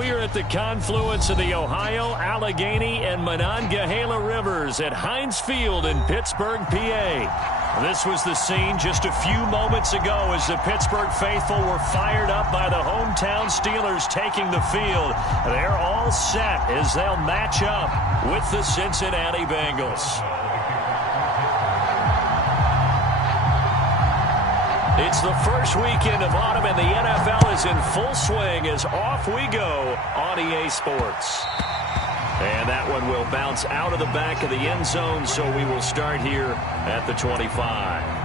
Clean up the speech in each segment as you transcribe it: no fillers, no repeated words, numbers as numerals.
we are at the confluence of the Ohio, Allegheny, and Monongahela Rivers at Heinz Field in Pittsburgh, PA. This was the scene just a few moments ago as the Pittsburgh faithful were fired up by the hometown Steelers taking the field. They're all set as they'll match up with the Cincinnati Bengals. It's the first weekend of autumn, and the NFL is in full swing as off we go on EA Sports. And that one will bounce out of the back of the end zone, so we will start here at the 25.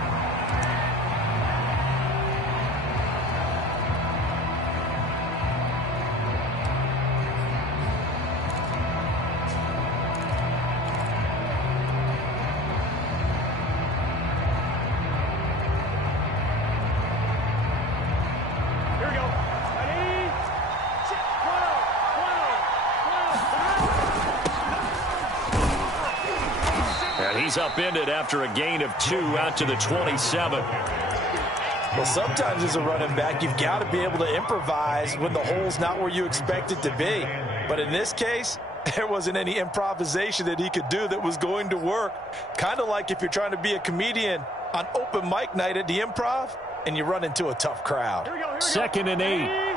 He's upended after a gain of 2 out to the 27. Well, sometimes as a running back, you've got to be able to improvise when the hole's not where you expect it to be. But in this case, there wasn't any improvisation that he could do that was going to work. Kind of like if you're trying to be a comedian on open mic night at the Improv and you run into a tough crowd. Here we go. 2nd and 8.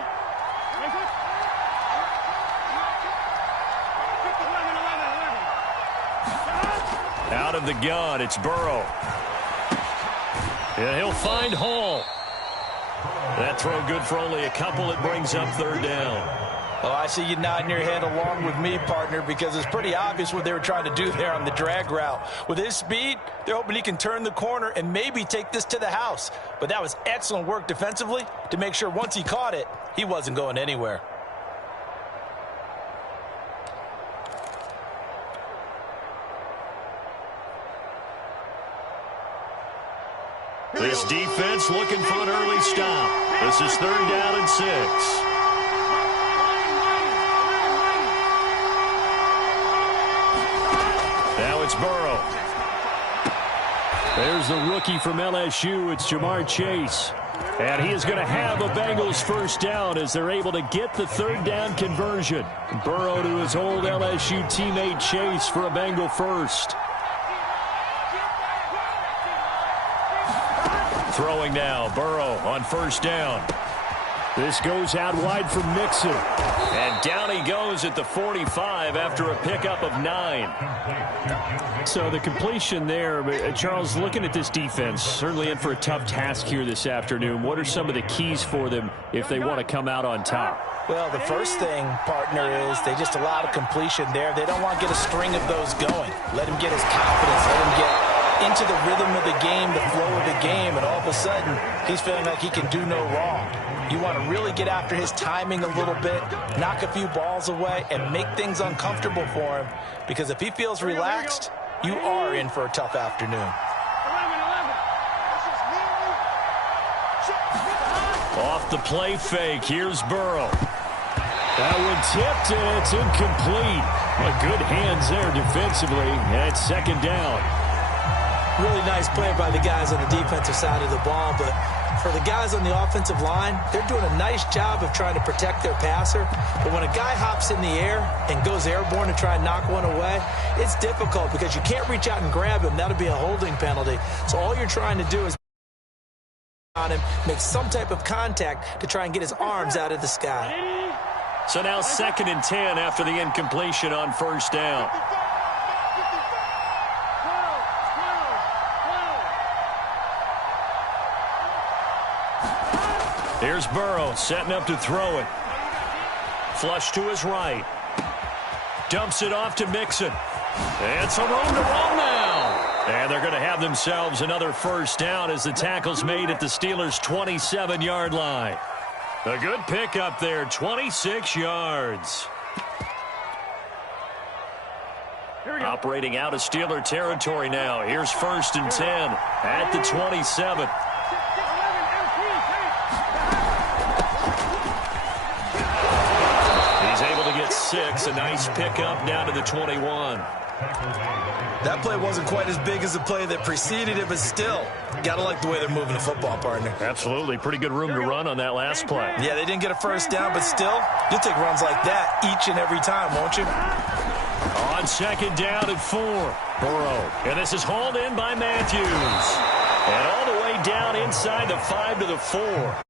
Out of the gun, it's Burrow. Yeah, he'll find Hall. That throw good for only a couple. It brings up 3rd down. Well, I see you nodding your head along with me, partner, because it's pretty obvious what they were trying to do there on the drag route. With his speed, they're hoping he can turn the corner and maybe take this to the house. But that was excellent work defensively to make sure once he caught it, he wasn't going anywhere. This defense looking for an early stop. This is 3rd down and 6. Now it's Burrow. There's the rookie from LSU. It's Jamar Chase. And he is going to have a Bengals 1st down as they're able to get the 3rd down conversion. Burrow to his old LSU teammate Chase for a Bengal 1st. Throwing now, Burrow on 1st down. This goes out wide for Mixon. And down he goes at the 45 after a pickup of 9. So the completion there, Charles, looking at this defense, certainly in for a tough task here this afternoon. What are some of the keys for them if they want to come out on top? Well, the first thing, partner, is they just allow the completion there. They don't want to get a string of those going. Let him get his confidence. Let him get into the rhythm of the game, the flow of the game, and all of a sudden, he's feeling like he can do no wrong. You want to really get after his timing a little bit, knock a few balls away, and make things uncomfortable for him, because if he feels relaxed, you are in for a tough afternoon. Off the play fake, here's Burrow. That one tipped, and it's incomplete. Good hands there defensively, and it's 2nd down. Really nice play by the guys on the defensive side of the ball, but for the guys on the offensive line, they're doing a nice job of trying to protect their passer. But when a guy hops in the air and goes airborne to try and knock one away, it's difficult because you can't reach out and grab him. That'll be a holding penalty. So all you're trying to do is on him, make some type of contact to try and get his arms out of the sky. So now 2nd and 10 after the incompletion on 1st down. Here's Burrow setting up to throw it. Flush to his right. Dumps it off to Mixon. And some room to roll now. And they're going to have themselves another 1st down as the tackle's made at the Steelers' 27-yard line. A good pickup there, 26 yards. Operating out of Steeler territory now. Here's 1st and 10 at the 27. He's able to get 6. A nice pickup down to the 21. That play wasn't quite as big as the play that preceded it, but still, gotta like the way they're moving the football, partner. Absolutely. Pretty good room to run on that last play. Yeah, they didn't get a first down, but still, you'll take runs like that each and every time, won't you? On second down at 4. Burrow. And this is hauled in by Matthews. And all the way down inside the 5 to the 4.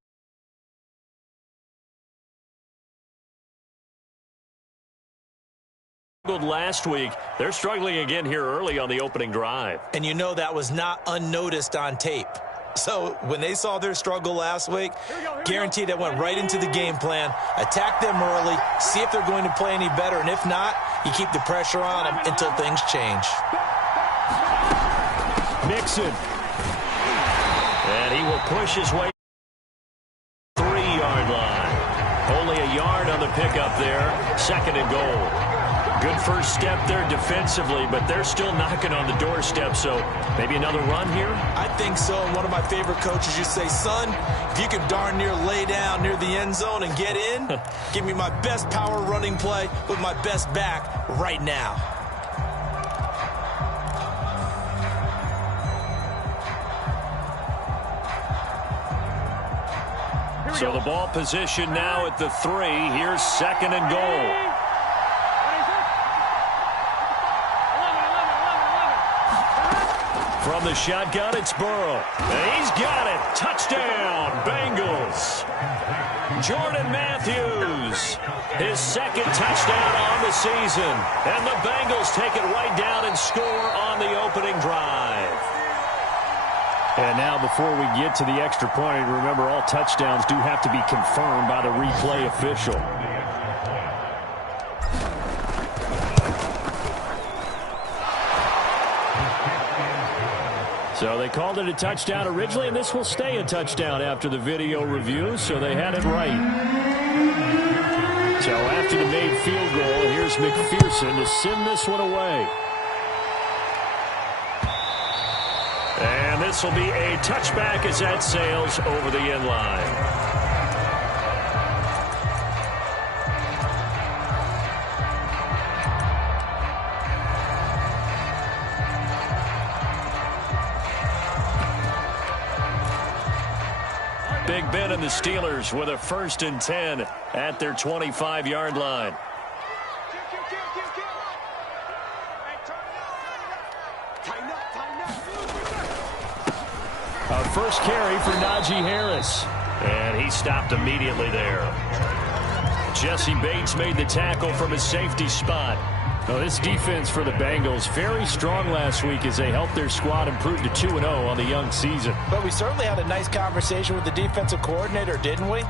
Last week, they're struggling again here early on the opening drive. And you know that was not unnoticed on tape. So when they saw their struggle last week, guaranteed that went right into the game plan, attack them early, see if they're going to play any better, and if not, you keep the pressure on them until things change. Mixon. And he will push his way 3-yard line. Only a yard on the pickup there. 2nd and goal. Good first step there defensively, but they're still knocking on the doorstep, so maybe another run here? I think so, and one of my favorite coaches used to say, son, if you could darn near lay down near the end zone and get in, give me my best power running play with my best back right now. So the ball position now at the 3. Here's 2nd and goal. From the shotgun, it's Burrow. And he's got it. Touchdown, Bengals. Jordan Matthews, his 2nd touchdown on the season. And the Bengals take it right down and score on the opening drive. And now before we get to the extra point, remember all touchdowns do have to be confirmed by the replay official. So they called it a touchdown originally, and this will stay a touchdown after the video review, so they had it right. So after the made field goal, here's McPherson to send this one away. And this will be a touchback as that sails over the end line. Big Ben and the Steelers with a 1st and 10 at their 25-yard line. A first carry for Najee Harris. And he stopped immediately there. Jesse Bates made the tackle from his safety spot. Well, this defense for the Bengals, very strong last week as they helped their squad improve to 2-0 on the young season. But we certainly had a nice conversation with the defensive coordinator, didn't we?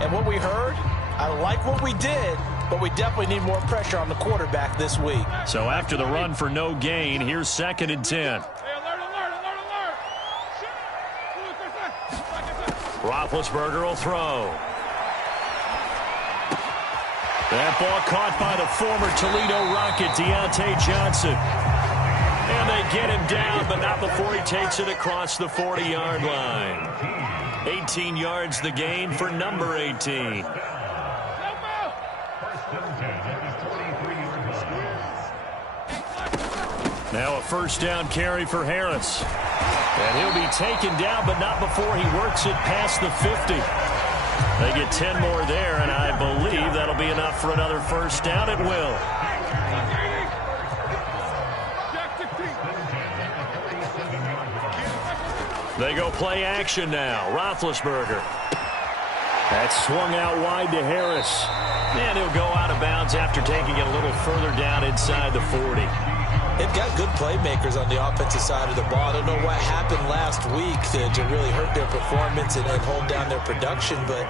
And what we heard, I like what we did, but we definitely need more pressure on the quarterback this week. So after the run for no gain, here's 2nd and 10. Roethlisberger will throw. That ball caught by the former Toledo Rocket, Deontay Johnson. And they get him down, but not before he takes it across the 40-yard line. 18 yards the gain for number 18. Now a first down carry for Harris. And he'll be taken down, but not before he works it past the 50. They get 10 more there, and I believe that'll be enough for another first down. It will. They go play action now. Roethlisberger. That's swung out wide to Harris. And he'll go out of bounds after taking it a little further down inside the 40. They've got good playmakers on the offensive side of the ball. I don't know what happened last week to really hurt their performance and hold down their production, but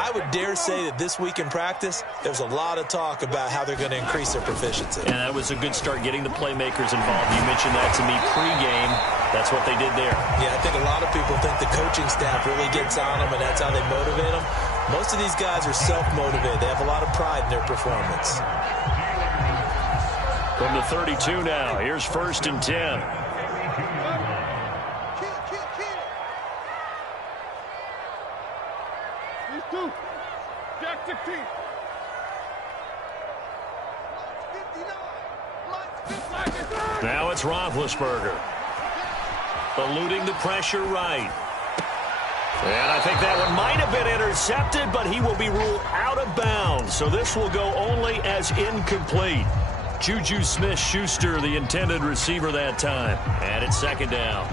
I would dare say that this week in practice, there's a lot of talk about how they're going to increase their proficiency. And that was a good start getting the playmakers involved. You mentioned that to me pregame. That's what they did there. Yeah, I think a lot of people think the coaching staff really gets on them, and that's how they motivate them. Most of these guys are self-motivated. They have a lot of pride in their performance. From the 32 now, here's 1st and 10. Now it's Roethlisberger. Eluding the pressure right. And I think that one might have been intercepted, but he will be ruled out of bounds. So this will go only as incomplete. Juju Smith-Schuster, the intended receiver that time. And it's second down.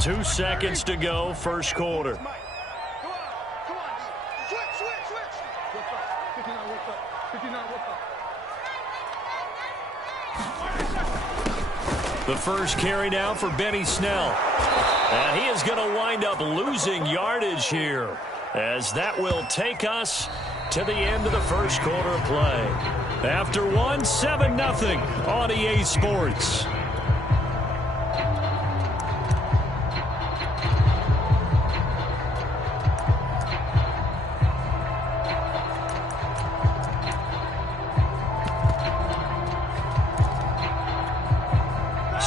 Two seconds to go, first quarter. The first carry down for Benny Snell. And he is going to wind up losing yardage here, as that will take us to the end of the first quarter of play. After one, 7-0 on EA Sports.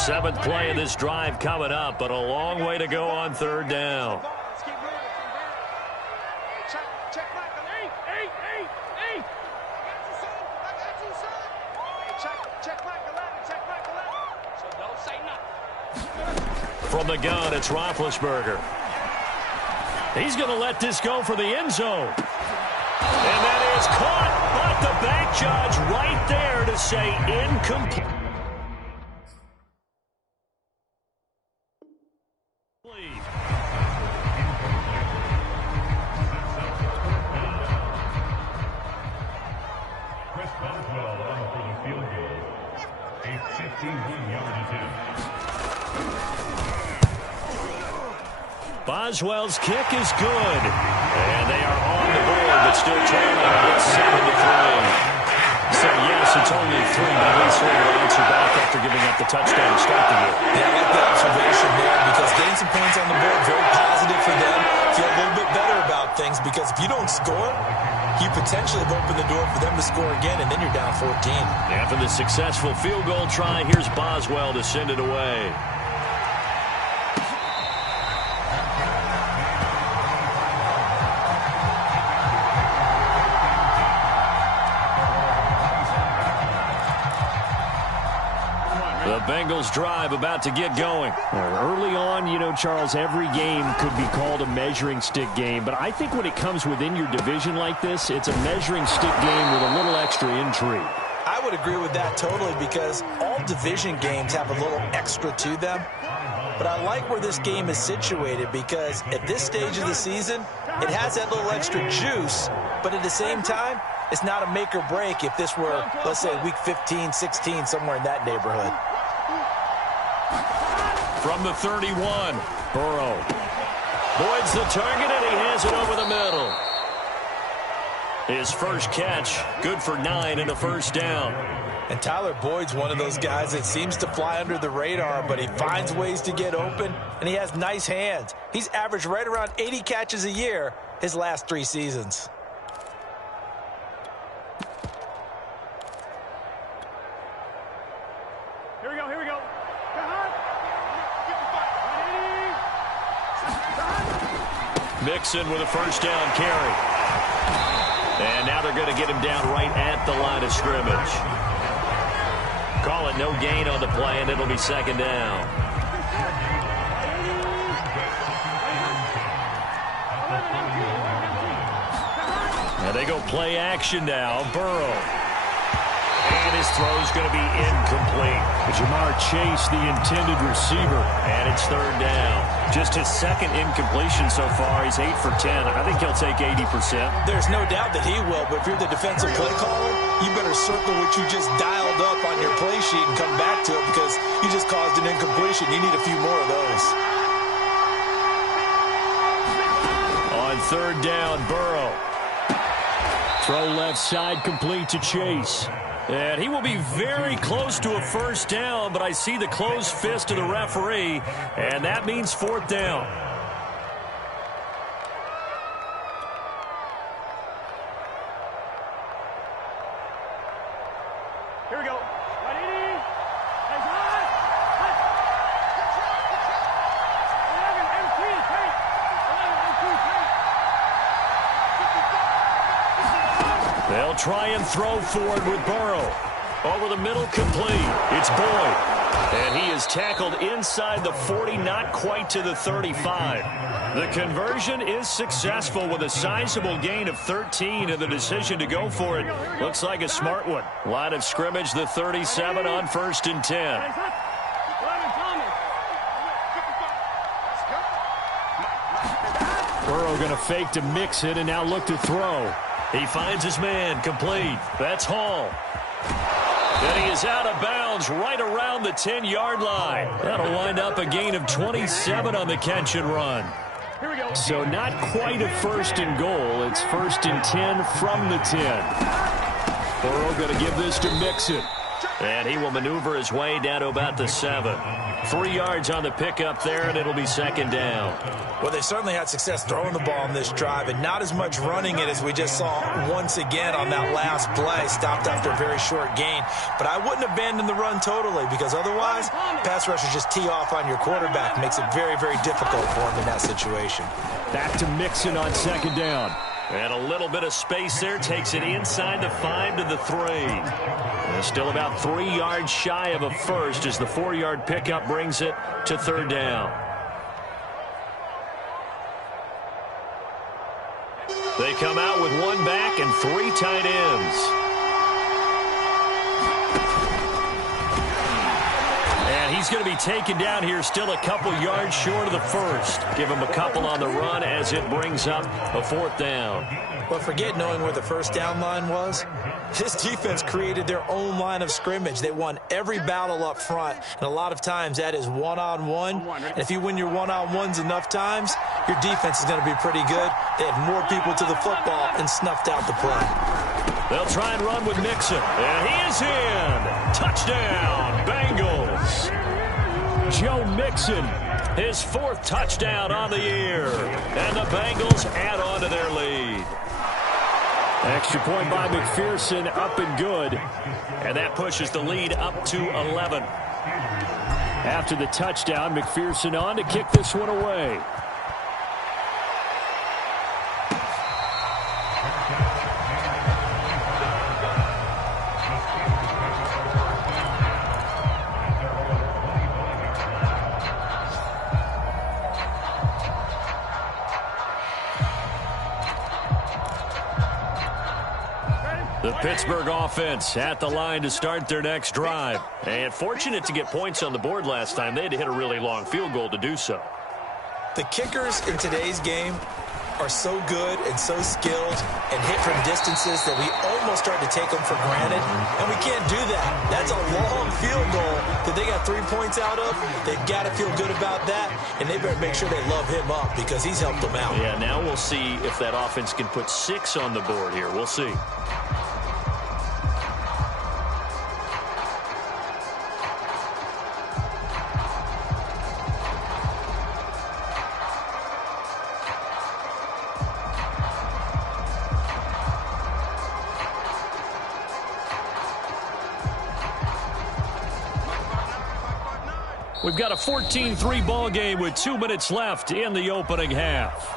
Seventh play of this drive coming up, but a long way to go on third down. From the gun, it's Roethlisberger. He's going to let this go for the end zone. And that is caught, but the back judge right there to say incomplete. Boswell's kick is good. And they are on the board, but still trailing with 7-3. So, yes, it's only 3, but at least they're able to answer back after giving up the touchdown to start the year. Yeah, I like the observation there, because getting some points on the board, very positive for them. Feel a little bit better about things, because if you don't score, you potentially have opened the door for them to score again, and then you're down 14. After the successful field goal try, here's Boswell to send it away. The Bengals drive about to get going. Early on, you know, Charles, every game could be called a measuring stick game. But I think when it comes within your division like this, it's a measuring stick game with a little extra intrigue. I would agree with that totally, because all division games have a little extra to them. But I like where this game is situated, because at this stage of the season, it has that little extra juice. But at the same time, it's not a make or break if this were, let's say, week 15, 16, somewhere in that neighborhood. From the 31, Burrow. Boyd's the target, and he has it over the middle. His first catch, good for 9 and a first down. And Tyler Boyd's one of those guys that seems to fly under the radar, but he finds ways to get open, and he has nice hands. He's averaged right around 80 catches a year his last 3 seasons. Here we go. Mixon with a first down carry. And now they're going to get him down right at the line of scrimmage. Call it no gain on the play, and it'll be second down. And they go play action now. Burrow. And his throw's going to be incomplete. Jamar Chase, the intended receiver. And it's third down. Just his second incompletion so far. He's 8 for 10. I think he'll take 80%. There's no doubt that he will, but if you're the defensive play caller, you better circle what you just dialed up on your play sheet and come back to it, because you just caused an incompletion. You need a few more of those. On third down, Burrow. Throw left side, complete to Chase. And he will be very close to a first down, but I see the closed fist of the referee, and that means fourth down. try and throw forward with Burrow. Over the middle, complete. It's Boyd. And he is tackled inside the 40, not quite to the 35. The conversion is successful with a sizable gain of 13, and the decision to go for it looks like a smart one. Line of scrimmage, the 37 on 1st and 10. Burrow going to fake to mix it and now look to throw. He finds his man, complete. That's Hall. And he is out of bounds right around the 10-yard line. That'll wind up a gain of 27 on the catch and run. So not quite a 1st and goal. It's 1st and 10 from the 10. Burrow going to give this to Mixon. And he will maneuver his way down to about the 7. 3 yards on the pickup there, and it'll be 2nd down. Well, they certainly had success throwing the ball on this drive, and not as much running it as we just saw once again on that last play. Stopped after a very short gain. But I wouldn't abandon the run totally, because otherwise, pass rushers just tee off on your quarterback. Makes it very, very difficult for him in that situation. Back to Mixon on 2nd down. And a little bit of space there takes it inside the 5 to the 3. And still about 3 yards shy of a first as the 4-yard pickup brings it to 3rd down. They come out with 1 back and 3 tight ends. And he's going to be taken down here, still a couple yards short of the first. Give him a couple on the run as it brings up a 4th down. But forget knowing where the 1st down line was. This defense created their own line of scrimmage. They won every battle up front, and a lot of times that is one-on-one. And if you win your one-on-ones enough times, your defense is going to be pretty good. They had more people to the football and snuffed out the play. They'll try and run with Mixon. And he is in. Touchdown, Bengals. Joe Mixon. His 4th touchdown on the year. And the Bengals add on to their lead. Extra point by McPherson, up and good. And that pushes the lead up to 11. After the touchdown, McPherson on to kick this one away. The Pittsburgh offense at the line to start their next drive. And fortunate to get points on the board last time. They had to hit a really long field goal to do so. The kickers in today's game are so good and so skilled and hit from distances that we almost start to take them for granted. And we can't do that. That's a long field goal that they got 3 points out of. They've got to feel good about that, and they better make sure they love him up because he's helped them out. Yeah, now we'll see if that offense can put 6 on the board here. We'll see. We've got a 14-3 ball game with 2 minutes left in the opening half.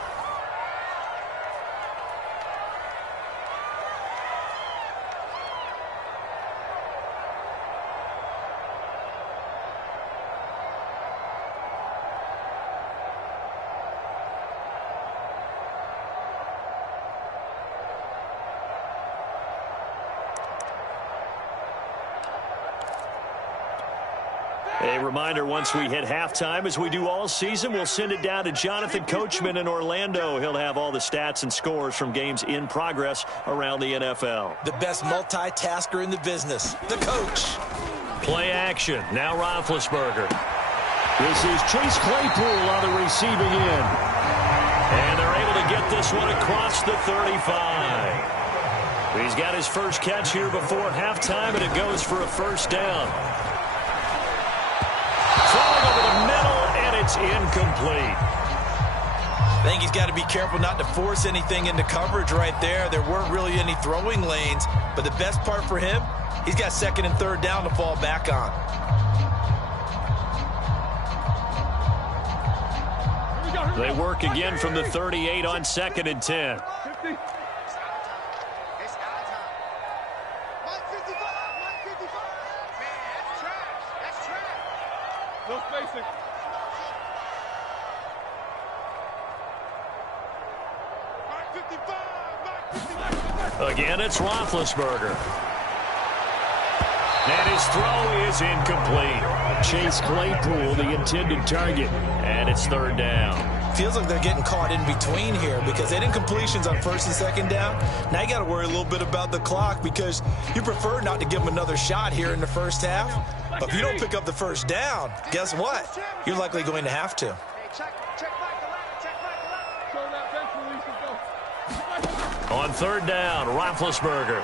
A reminder, once we hit halftime, as we do all season, we'll send it down to Jonathan Coachman in Orlando. He'll have all the stats and scores from games in progress around the NFL. The best multitasker in the business, the coach. Play action. Now Roethlisberger. This is Chase Claypool on the receiving end. And they're able to get this one across the 35. He's got his first catch here before halftime, and it goes for a 1st down. Throwing over the middle, and it's incomplete. I think he's got to be careful not to force anything into coverage right there. There weren't really any throwing lanes, but the best part for him, he's got 2nd and 3rd down to fall back on. They work again from the 38 on 2nd and 10. Again, it's Roethlisberger. And his throw is incomplete. Chase Claypool, the intended target. And it's third down. Feels like they're getting caught in between here because they did incompletions on first and second down. Now you got to worry a little bit about the clock because you prefer not to give them another shot here in the first half. But if you don't pick up the first down, guess what? You're likely going to have to. On third down, Roethlisberger.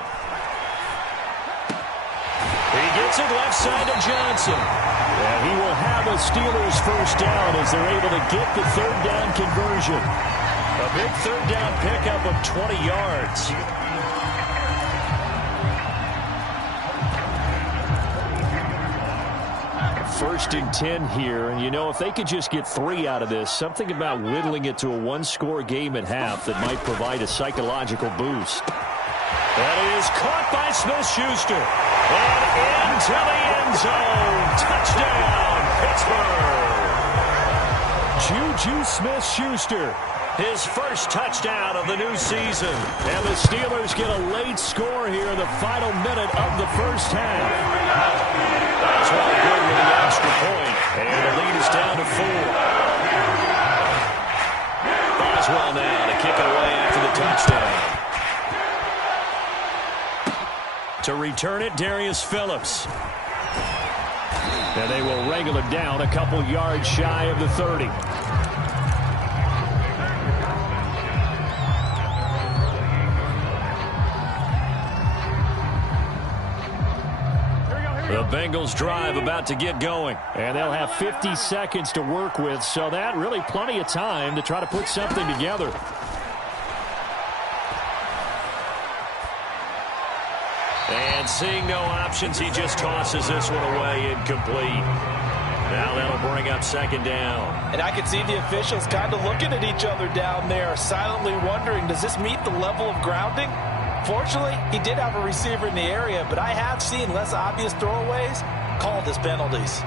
He gets it left side to Johnson. And he will have a Steelers first down as they're able to get the third down conversion. A big third down pickup of 20 yards. First and 10 here, and you know, if they could just get 3 out of this, something about whittling it to a one-score game at half that might provide a psychological boost. That is caught by Smith-Schuster. And into the end zone. Touchdown, Pittsburgh. Juju Smith-Schuster. His first touchdown of the new season. And the Steelers get a late score here in the final minute of the first half. That's all good with the extra point. And the lead is down to 4. Boswell now to kick it away after the touchdown. To return it, Darius Phillips. And they will wrangle it down a couple yards shy of the 30. The Bengals drive about to get going. And they'll have 50 seconds to work with, so that really plenty of time to try to put something together. And seeing no options, he just tosses this one away incomplete. Now that'll bring up second down. And I can see the officials kind of looking at each other down there, silently wondering, does this meet the level of grounding? Fortunately, he did have a receiver in the area, but I have seen less obvious throwaways called as penalties.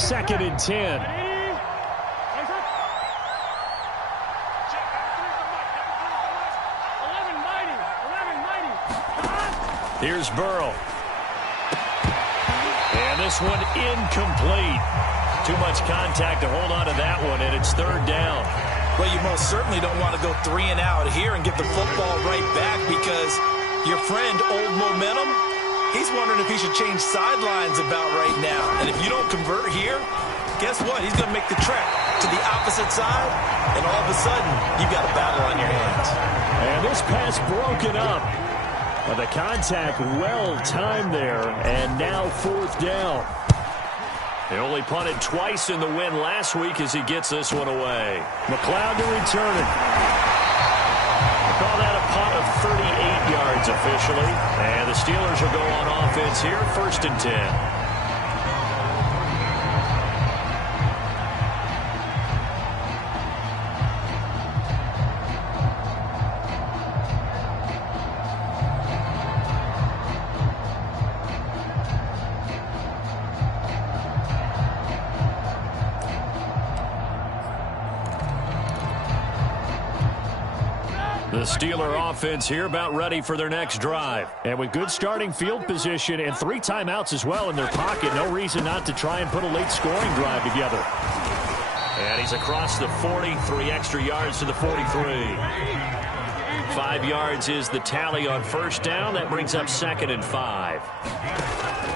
Second and 10. Here's Burrow. And this one incomplete. Too much contact to hold on to that one, and it's third down. Well, you most certainly don't want to go 3 and out here and get the football right back because your friend, Old Momentum, he's wondering if he should change sidelines about right now. And if you don't convert here, guess what? He's going to make the trek to the opposite side, and all of a sudden, you've got a battle on your hands. And this pass broken up. Well, the contact well-timed there, and now fourth down. He only punted twice in the win last week as he gets this one away. McLeod to return it. We'll call that a punt of 38 yards officially. And the Steelers will go on offense here, first and 10. The Steeler offense here about ready for their next drive. And with good starting field position and 3 timeouts as well in their pocket, no reason not to try and put a late scoring drive together. And he's across the 40, 3 extra yards to the 43. 5 yards is the tally on first down. That brings up second and 5.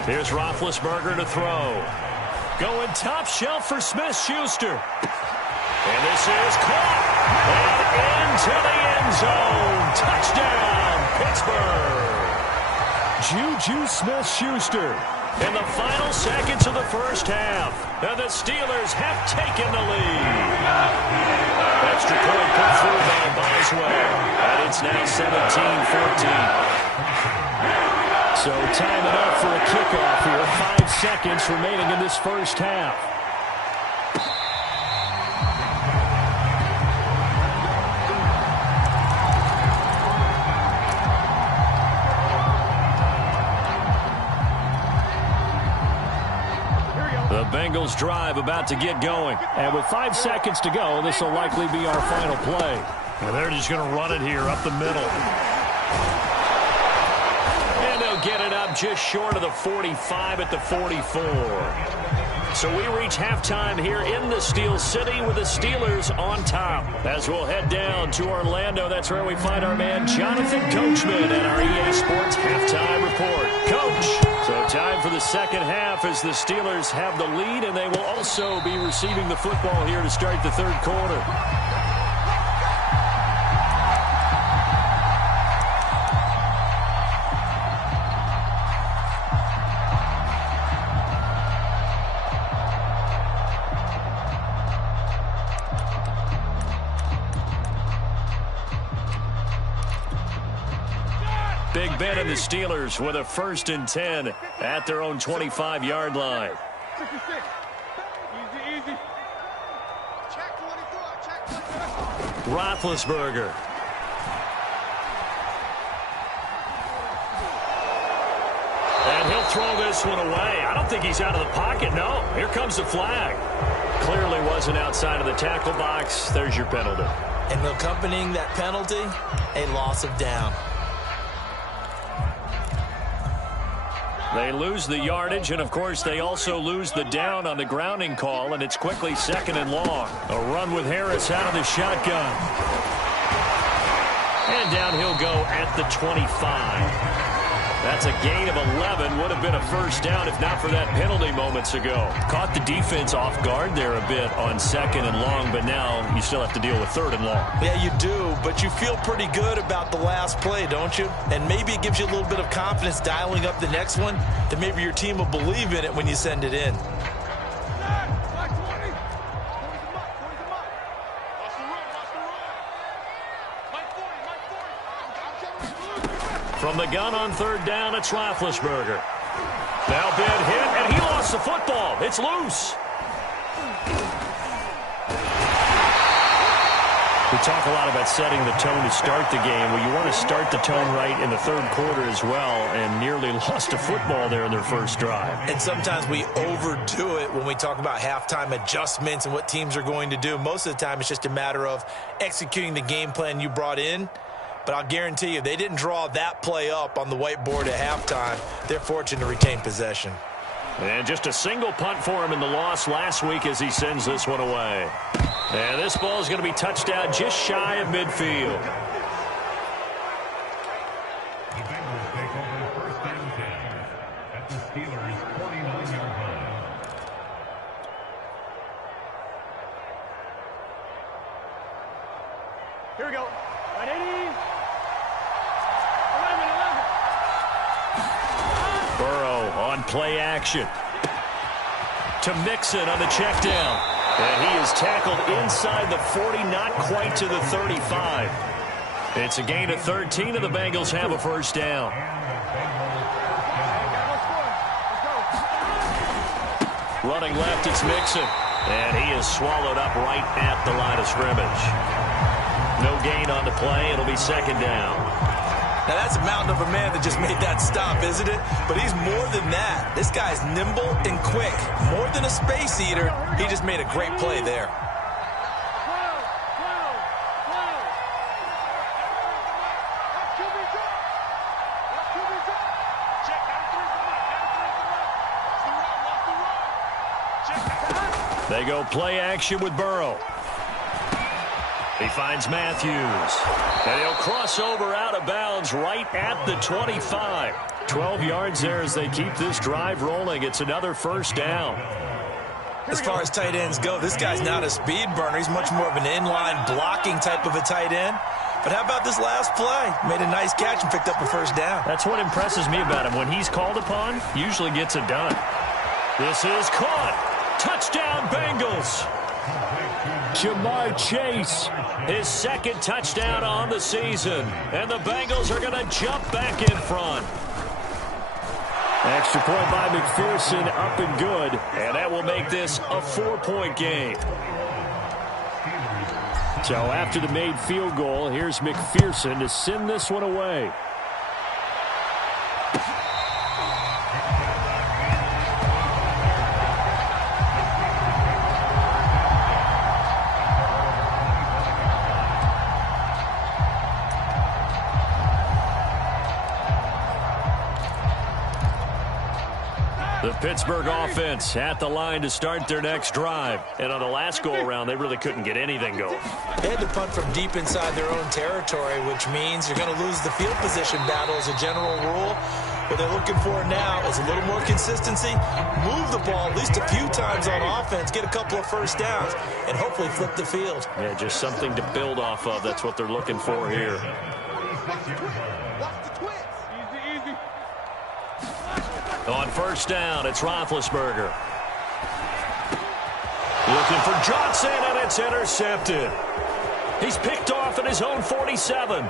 Here's Roethlisberger to throw. Going top shelf for Smith-Schuster. And this is caught. And into the end zone. Touchdown, Pittsburgh. Juju Smith-Schuster. In the final seconds of the first half, and the Steelers have taken the lead. Extra point put through by Boswell. And it's now 17-14. So time enough for a kickoff here. 5 seconds remaining in this first half. Bengals drive about to get going. And with 5 seconds to go, this will likely be our final play. And they're just going to run it here up the middle. And they'll get it up just short of the 45 at the 44. So we reach halftime here in the Steel City with the Steelers on top. As we'll head down to Orlando, that's where we find our man Jonathan Coachman at our EA Sports Halftime Report. Coach! So time for the second half as the Steelers have the lead, and they will also be receiving the football here to start the third quarter. Big Ben and the Steelers with a 1st and 10 at their own 25-yard line. Roethlisberger. And he'll throw this one away. I don't think he's out of the pocket. No, here comes the flag. Clearly wasn't outside of the tackle box. There's your penalty. And accompanying that penalty, a loss of down. They lose the yardage, and, of course, they also lose the down on the grounding call, and it's quickly 2nd and long. A run with Harris out of the shotgun. And down he'll go at the 25. That's a gain of 11. Would have been a 1st down if not for that penalty moments ago. Caught the defense off guard there a bit on 2nd and long, but now you still have to deal with 3rd and long. Yeah, you do, but you feel pretty good about the last play, don't you? And maybe it gives you a little bit of confidence dialing up the next one, that maybe your team will believe in it when you send it in. From the gun on 3rd down, it's Roethlisberger. Now Ben hit, and he lost the football. It's loose. We talk a lot about setting the tone to start the game. Well, you want to start the tone right in the 3rd quarter as well, and nearly lost a football there in their 1st drive. And sometimes we overdo it when we talk about halftime adjustments and what teams are going to do. Most of the time, it's just a matter of executing the game plan you brought in. But I'll guarantee you, they didn't draw that play up on the whiteboard at halftime. They're fortunate to retain possession. And just a single punt for him in the loss last week as he sends this one away. And this ball is going to be touched down just shy of midfield. The Bengals take over 1st and 10 at the Steelers' 49-yard line. Here we go. Right, 80. Burrow on play action. To Mixon on the check down. And he is tackled inside the 40, not quite to the 35. It's a gain of 13, and the Bengals have a 1st down. Running left, it's Mixon. And he is swallowed up right at the line of scrimmage. No gain on the play. It'll be 2nd down. Now, that's a mountain of a man that just made that stop, isn't it? But he's more than that. This guy's nimble and quick. More than a space eater, he just made a great play there. They go play action with Burrow. He finds Matthews. And he'll cross over out of bounds right at the 25. 12 yards there as they keep this drive rolling. It's another 1st down. As far as tight ends go, this guy's not a speed burner. He's much more of an inline blocking type of a tight end. But how about this last play? Made a nice catch and picked up a 1st down. That's what impresses me about him. When he's called upon, usually gets it done. This is caught. Touchdown, Bengals. Jamar Chase, his 2nd touchdown on the season. And the Bengals are going to jump back in front. Extra point by McPherson, up and good. And that will make this a 4-point game. So after the made field goal, here's McPherson to send this one away. The Pittsburgh offense at the line to start their next drive. And on the last go-around, they really couldn't get anything going. They had to punt from deep inside their own territory, which means you're going to lose the field position battle as a general rule. What they're looking for now is a little more consistency, move the ball at least a few times on offense, get a couple of first downs, and hopefully flip the field. Yeah, just something to build off of. That's what they're looking for here. On first down, it's Roethlisberger. Looking for Johnson, and it's intercepted. He's picked off at his own 47.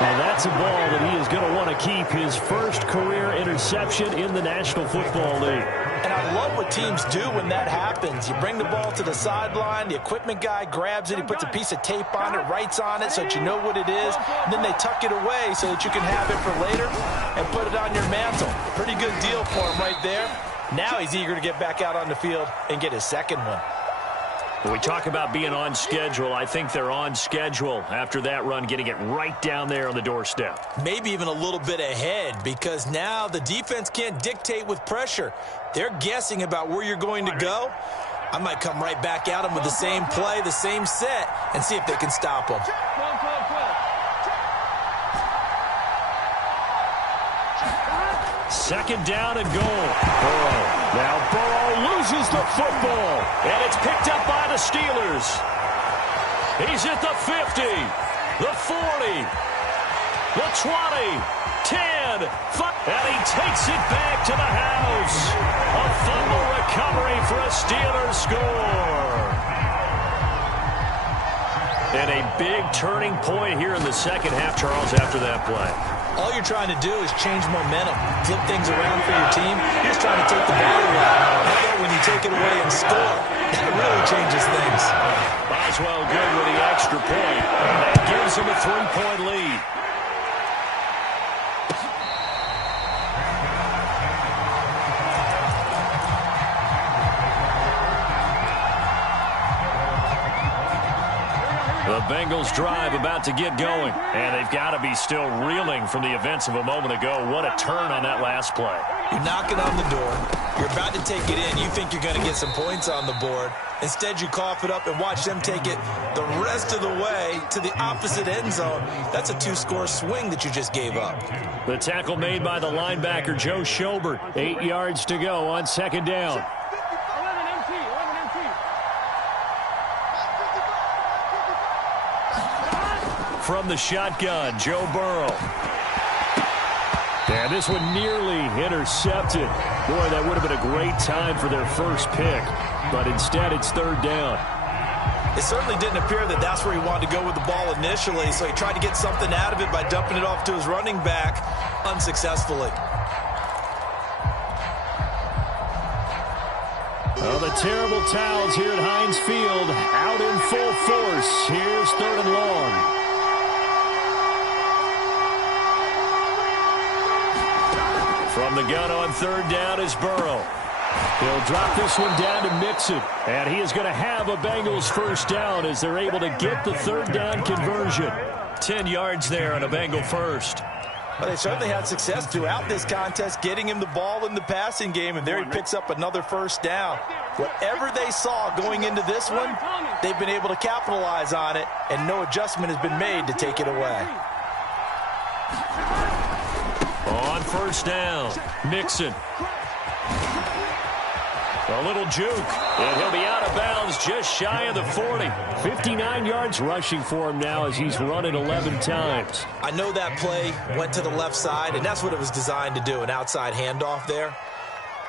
And that's a ball that he is going to want to keep, his first career interception in the National Football League. And I love what teams do when that happens. You bring the ball to the sideline, the equipment guy grabs it, he puts a piece of tape on it, writes on it so that you know what it is, and then they tuck it away so that you can have it for later and put it on your mantle. Pretty good deal for him right there. Now he's eager to get back out on the field and get his second one. When we talk about being on schedule, I think they're on schedule after that run, getting it right down there on the doorstep. Maybe even a little bit ahead, because now the defense can't dictate with pressure. They're guessing about where you're going to go. I might come right back at them with the same play, the same set, and see if they can stop them. Second down and goal. Burrow. Now Burrow loses the football, and it's picked up by the Steelers. He's at the 50, the 40, the 20, 10, 5, and he takes it back to the house. A fumble recovery for a Steelers score. And a big turning point here in the second half, Charles, after that play. All you're trying to do is change momentum, flip things around for your team. You're just trying to take the ball away. How about when you take it away and score? That really changes things. Boswell good with the extra point. That gives him a 3-point lead. The Bengals drive about to get going, and they've got to be still reeling from the events of a moment ago. What a turn on that last play. You're knocking on the door. You're about to take it in. You think you're going to get some points on the board. Instead, you cough it up and watch them take it the rest of the way to the opposite end zone. That's a 2-score swing that you just gave up. The tackle made by the linebacker, Joe Schobert. 8 yards to go on second down. From the shotgun, Joe Burrow. And this one nearly intercepted. Boy, that would have been a great time for their first pick. But instead, it's third down. It certainly didn't appear that that's where he wanted to go with the ball initially, so he tried to get something out of it by dumping it off to his running back unsuccessfully. Well, the terrible towels here at Heinz Field out in full force. Here's third and long. From the gun on third down is Burrow. He'll drop this one down to Mixon. And he is going to have a Bengals first down as they're able to get the third down conversion. 10 yards there on a Bengal first. Well, they certainly had success throughout this contest getting him the ball in the passing game, and there he picks up another first down. Whatever they saw going into this one, they've been able to capitalize on it, and no adjustment has been made to take it away. On first down, Mixon. A little juke, and he'll be out of bounds just shy of the 40. 59 yards rushing for him now as he's run it 11 times. I know that play went to the left side, and that's what it was designed to do, an outside handoff there.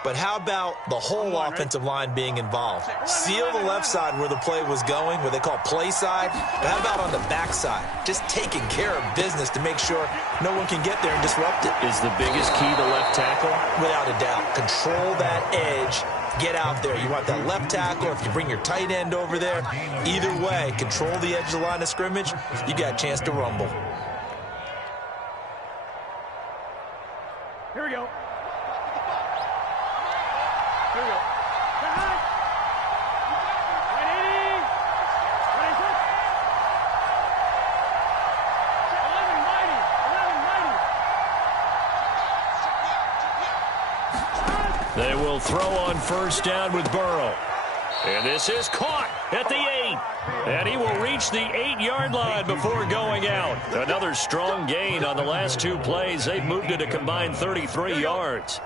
But how about the whole offensive line being involved? Seal the left side where the play was going, what they call play side. But how about on the back side? Just taking care of business to make sure no one can get there and disrupt it. Is the biggest key to left tackle? Without a doubt. Control that edge. Get out there. You want that left tackle. If you bring your tight end over there, either way, control the edge of the line of scrimmage, you got a chance to rumble. Here we go. Here we go. 180. 186. 1190. 1190. They will throw on first down with Burrow. And this is caught at the 8. And he will reach the 8-yard line before going out. Another strong gain on the last 2 plays. They've moved it a combined 33 yards.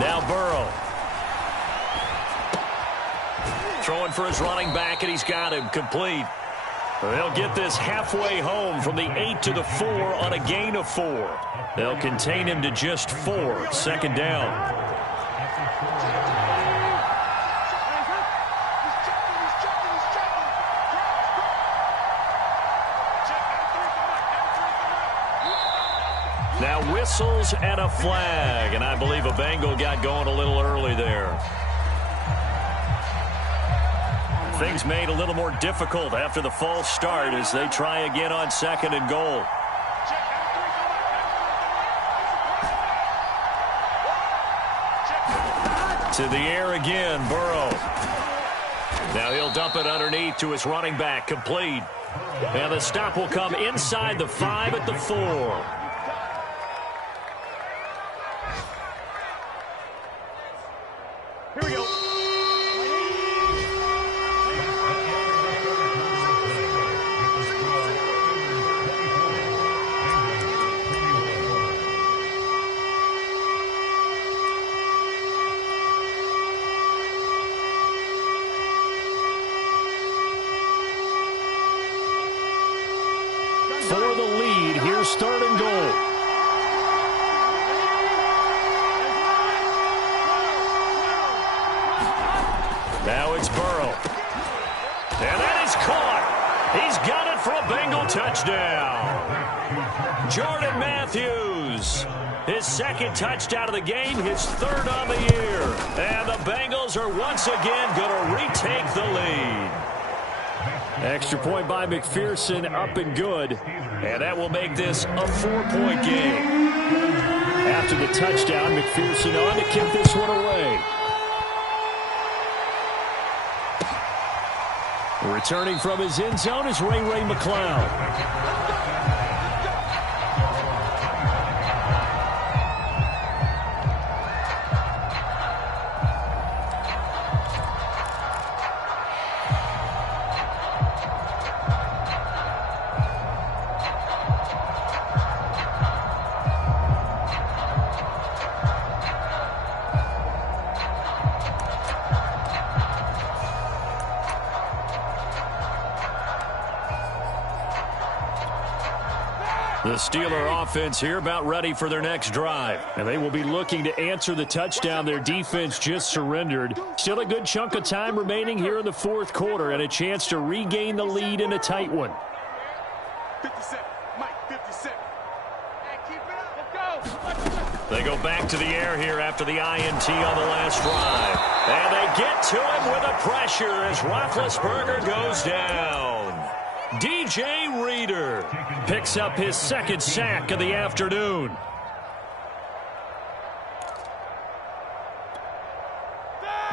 Now Burrow. Throwing for his running back, and he's got him complete. They'll get this halfway home from the 8 to the 4 on a gain of 4. They'll contain him to just 4. Second down. Now whistles and a flag, and I believe a Bengal got going a little early there. Things made a little more difficult after the false start as they try again on 2nd and goal. To the air again, Burrow. Now he'll dump it underneath to his running back, complete. And the stop will come inside the 5 at the 4. Here we go. For the lead, here's 3rd and goal. Now it's Burrow. And that is caught. He's got it for a Bengal touchdown. Jordan Matthews, his 2nd touchdown of the game, his 3rd on the year. And the Bengals are once again going to retake the lead. Extra point by McPherson, up and good. And that will make this a 4-point game. After the touchdown, McPherson on to kick this one away. Returning from his end zone is Ray McCloud. The Steeler offense here about ready for their next drive. And they will be looking to answer the touchdown their defense just surrendered. Still a good chunk of time remaining here in the 4th quarter and a chance to regain the lead in a tight one. 57. Mike, 57. Hey, keep it up. Let's go. They go back to the air here after the INT on the last drive. And they get to him with a pressure as Roethlisberger goes down. DJ Reader picks up his 2nd sack of the afternoon.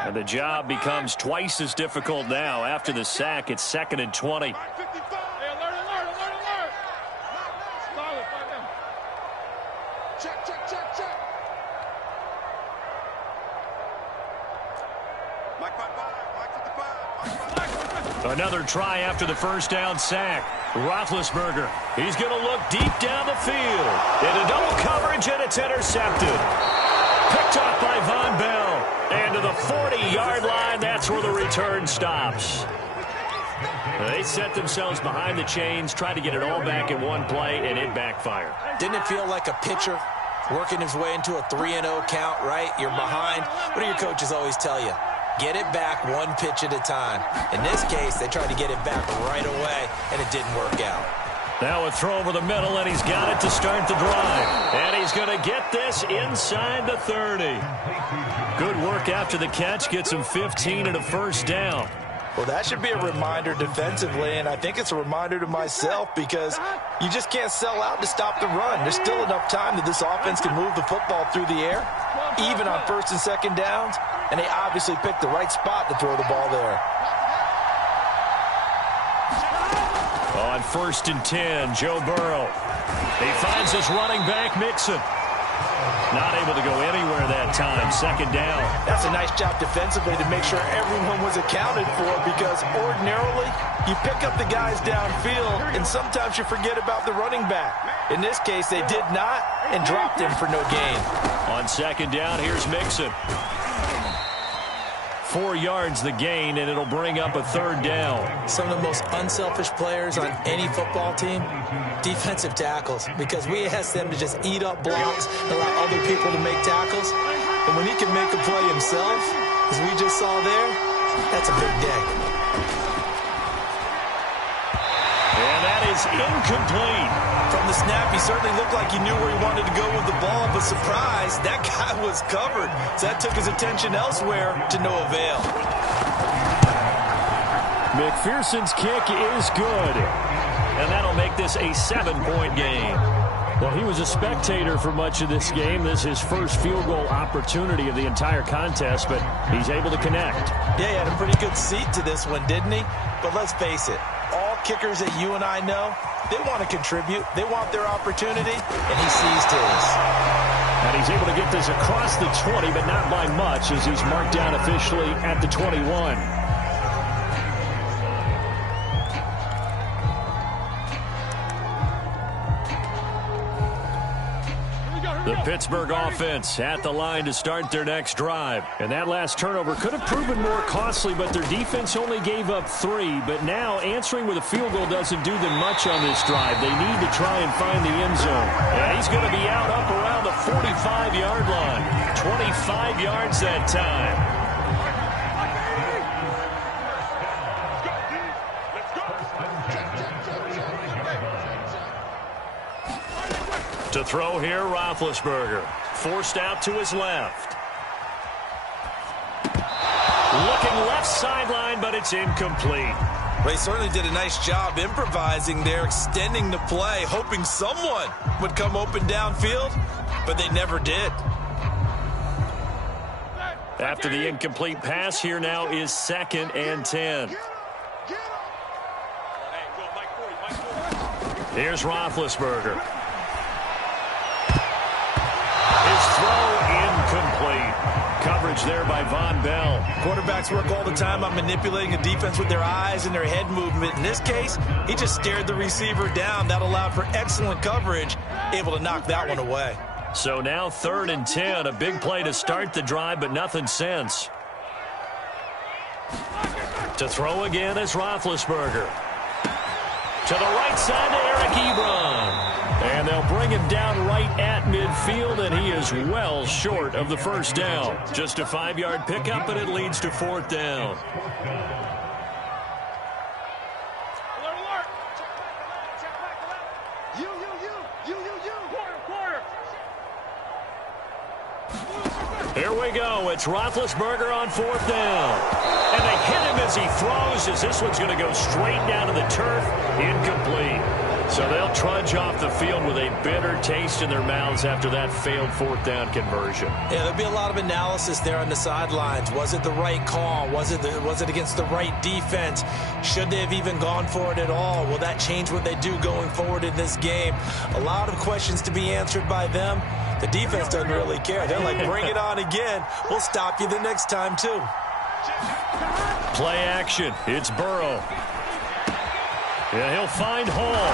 And the job becomes twice as difficult now. After the sack, it's 2nd and 20. Hey, alert. Solid, right now. Check. Mike 55. Another try after the first down sack. Roethlisberger, he's going to look deep down the field. Into double coverage, and it's intercepted. Picked off by Von Bell. And to the 40-yard line, that's where the return stops. They set themselves behind the chains, tried to get it all back in one play, and it backfired. Didn't it feel like a pitcher working his way into a 3-0 count, right? You're behind. What do your coaches always tell you? Get it back one pitch at a time. In this case, they tried to get it back right away, and it didn't work out. Now a throw over the middle, and he's got it to start the drive. And he's going to get this inside the 30. Good work after the catch. Gets him 15 and a first down. Well, that should be a reminder defensively, and I think it's a reminder to myself because you just can't sell out to stop the run. There's still enough time that this offense can move the football through the air, even on 1st and 2nd downs, and they obviously picked the right spot to throw the ball there. On 1st and 10, Joe Burrow. He finds his running back, Mixon. Not able to go anywhere that time. 2nd down. That's a nice job defensively to make sure everyone was accounted for, because ordinarily you pick up the guys downfield and sometimes you forget about the running back. In this case, they did not and dropped him for no gain. On 2nd down, here's Mixon. 4 yards the gain, and it'll bring up a 3rd down. Some of the most unselfish players on any football team, defensive tackles, because we ask them to just eat up blocks and allow other people to make tackles. And when he can make a play himself, as we just saw there, that's a big day. And that is incomplete. From the snap, he certainly looked like he knew where he wanted to go with the ball, but surprise, that guy was covered. So that took his attention elsewhere to no avail. McPherson's kick is good. And that'll make this a 7-point game. Well, he was a spectator for much of this game. This is his first field goal opportunity of the entire contest, but he's able to connect. Yeah, he had a pretty good seat to this one, didn't he? But let's face it, all kickers that you and I know, they want to contribute. They want their opportunity, and he seized his. And he's able to get this across the 20, but not by much, as he's marked down officially at the 21. The Pittsburgh offense at the line to start their next drive. And that last turnover could have proven more costly, but their defense only gave up 3. But now answering with a field goal doesn't do them much on this drive. They need to try and find the end zone. And he's going to be out up around the 45-yard line. 25 yards that time. To throw here, Roethlisberger. Forced out to his left. Looking left sideline, but it's incomplete. They certainly did a nice job improvising there, extending the play, hoping someone would come open downfield, but they never did. After the incomplete pass, here now is 2nd and 10. Here's Roethlisberger. His throw incomplete. Coverage there by Von Bell. Quarterbacks work all the time on manipulating a defense with their eyes and their head movement. In this case, he just stared the receiver down. That allowed for excellent coverage, able to knock that one away. So now 3rd and 10, a big play to start the drive, but nothing since. To throw again is Roethlisberger. To the right side to Eric Ebron. And they'll bring him down right at midfield, and he is well short of the 1st down. Just a 5-yard pickup, and it leads to 4th down. Here we go. It's Roethlisberger on 4th down. And they hit him as he throws, as this one's going to go straight down to the turf. Incomplete. So they'll trudge off the field with a bitter taste in their mouths after that failed 4th down conversion. Yeah, there'll be a lot of analysis there on the sidelines. Was it the right call? Was it against the right defense? Should they have even gone for it at all? Will that change what they do going forward in this game? A lot of questions to be answered by them. The defense doesn't really care. They're like, bring it on again. We'll stop you the next time, too. Play action. It's Burrow. Yeah, he'll find Hall.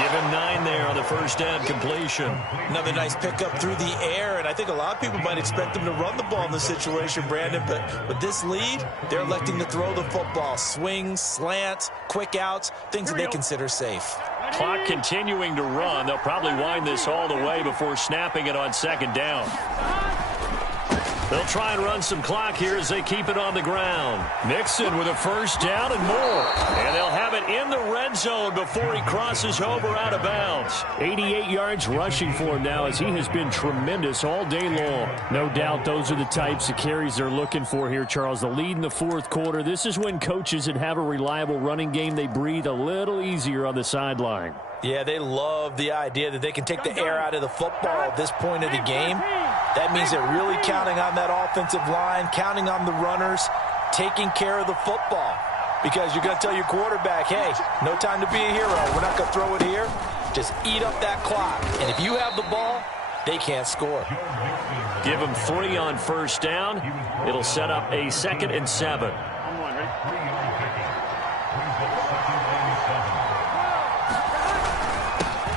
Give him 9 there on the 1st down completion. Another nice pickup through the air, and I think a lot of people might expect them to run the ball in this situation, Brandon, but with this lead, they're electing to throw the football. Swings, slants, quick outs, things that they consider safe. Clock continuing to run. They'll probably wind this all the way before snapping it on 2nd down. They'll try and run some clock here as they keep it on the ground. Mixon with a 1st down and more. And they'll have it in the red zone before he crosses over out of bounds. 88 yards rushing for him now, as he has been tremendous all day long. No doubt those are the types of carries they're looking for here, Charles. The lead in the 4th quarter. This is when coaches that have a reliable running game, they breathe a little easier on the sideline. Yeah, they love the idea that they can take the air out of the football at this point of the game. That means they're really counting on that offensive line, counting on the runners, taking care of the football. because you're going to tell your quarterback, hey, no time to be a hero. We're not going to throw it here. Just eat up that clock. And if you have the ball, they can't score. Give them 3 on first down. It'll set up a 2nd and 7.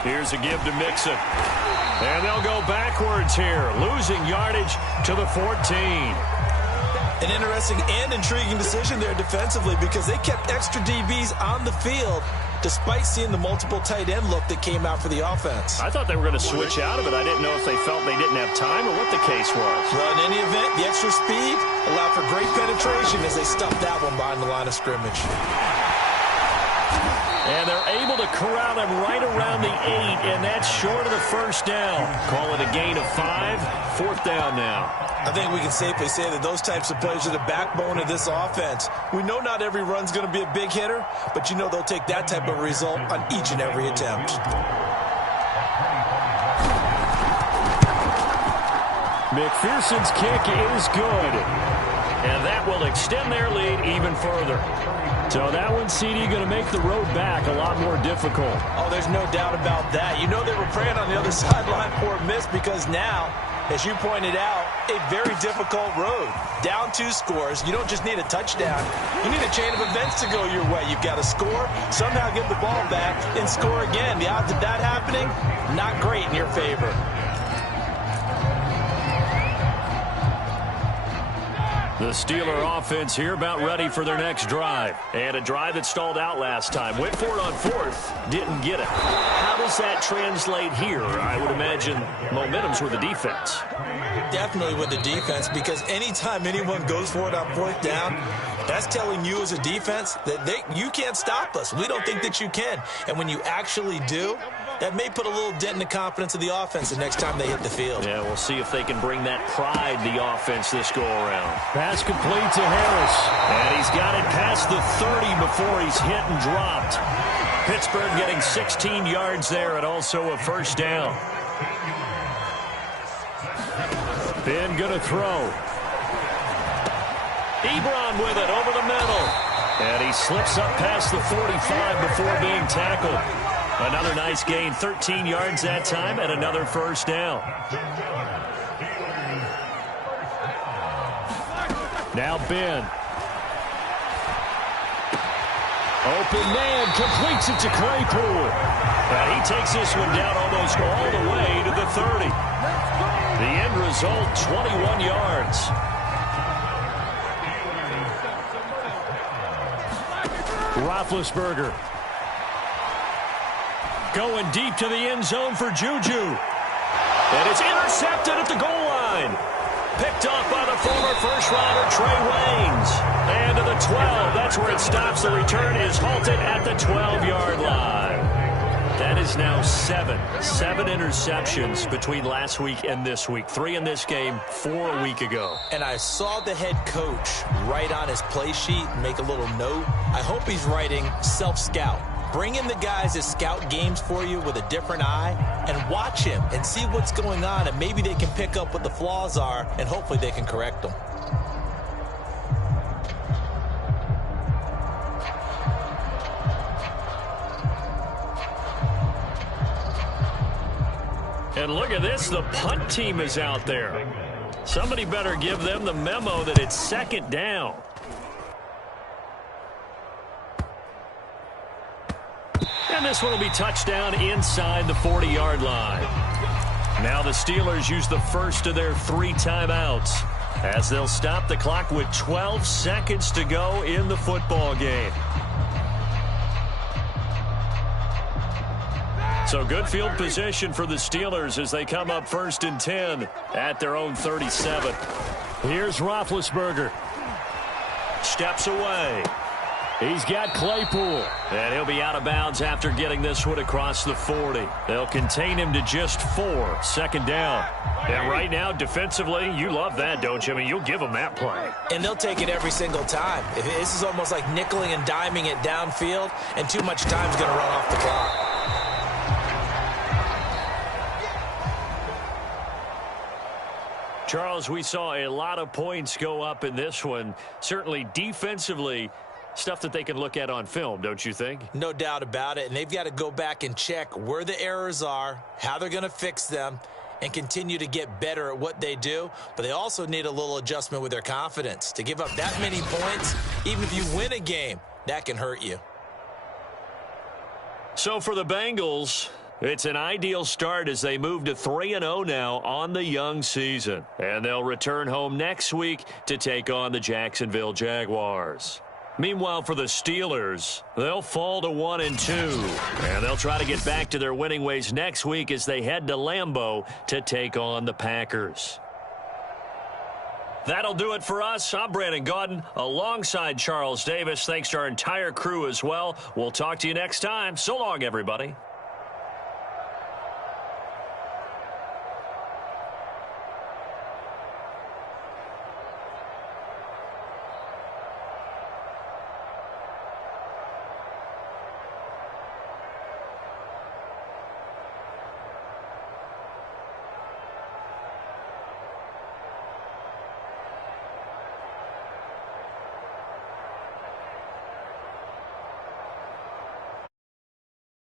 Here's a give to Mixon. And they'll go backwards here, losing yardage to the 14. An interesting and intriguing decision there defensively because they kept extra DBs on the field despite seeing the multiple tight end look that came out for the offense. I thought they were going to switch out of it. I didn't know if they felt they didn't have time or what the case was. Well, in any event, the extra speed allowed for great penetration as they stuffed that one behind the line of scrimmage. And they're able to corral him right around the 8, and that's short of the first down. Call it a gain of 5, 4th down now. I think we can safely say that those types of plays are the backbone of this offense. We know not every run's going to be a big hitter, but you know they'll take that type of result on each and every attempt. McPherson's kick is good. And that will extend their lead even further. So that one, CD, going to make the road back a lot more difficult. Oh, there's no doubt about that. You know they were praying on the other sideline for a miss because now, as you pointed out, a very difficult road. Down 2 scores. You don't just need a touchdown. You need a chain of events to go your way. You've got to score, somehow get the ball back, and score again. The odds of that happening, not great in your favor. The Steeler offense here about ready for their next drive. And a drive that stalled out last time. Went for it on 4th. Didn't get it. How does that translate here? I would imagine momentum's with the defense. Definitely with the defense, because anytime anyone goes for it on 4th down, that's telling you as a defense that you can't stop us. We don't think that you can. And when you actually do, that may put a little dent in the confidence of the offense the next time they hit the field. Yeah, we'll see if they can bring that pride, the offense, this go-around. Pass complete to Harris. And he's got it past the 30 before he's hit and dropped. Pittsburgh getting 16 yards there and also a first down. Ben going to throw. Ebron with it over the middle. And he slips up past the 45 before being tackled. Another nice gain, 13 yards that time, and another first down. Now Ben. Open man, completes it to Claypool. And he takes this one down almost all the way to the 30. The end result, 21 yards. Roethlisberger. Going deep to the end zone for Juju. And it's intercepted at the goal line. Picked off by the former first-rounder Trey Waynes. And to the 12. That's where it stops. The return is halted at the 12-yard line. That is now 7 interceptions between last week and this week. 3 in this game, 4 a week ago. And I saw the head coach write on his play sheet and make a little note. I hope he's writing self-scout. Bring in the guys that scout games for you with a different eye and watch him and see what's going on, and maybe they can pick up what the flaws are, and hopefully they can correct them. And look at this, the punt team is out there. Somebody better give them the memo that it's 2nd down. And this one will be touchdown inside the 40-yard line. Now the Steelers use the first of their 3 timeouts as they'll stop the clock with 12 seconds to go in the football game. So good field position for the Steelers as they come up 1st and 10 at their own 37. Here's Roethlisberger. Steps away. He's got Claypool. And he'll be out of bounds after getting this one across the 40. They'll contain him to just 4. 2nd down. And right now, defensively, you love that, don't you? I mean, you'll give them that play. And they'll take it every single time. This is almost like nickeling and diming it downfield, and too much time's going to run off the clock. Charles, we saw a lot of points go up in this one. Certainly defensively, Stuff that they can look at on film, don't you think? No doubt about it, and they've got to go back and check where the errors are, how they're going to fix them, and continue to get better at what they do. But they also need a little adjustment with their confidence. To give up that many points, even if you win a game, that can hurt you. So for the Bengals, it's an ideal start as they move to 3-0 now on the young season. And they'll return home next week to take on the Jacksonville Jaguars. Meanwhile, for the Steelers, they'll fall to 1-2. And they'll try to get back to their winning ways next week as they head to Lambeau to take on the Packers. That'll do it for us. I'm Brandon Gaudin alongside Charles Davis. Thanks to our entire crew as well. We'll talk to you next time. So long, everybody.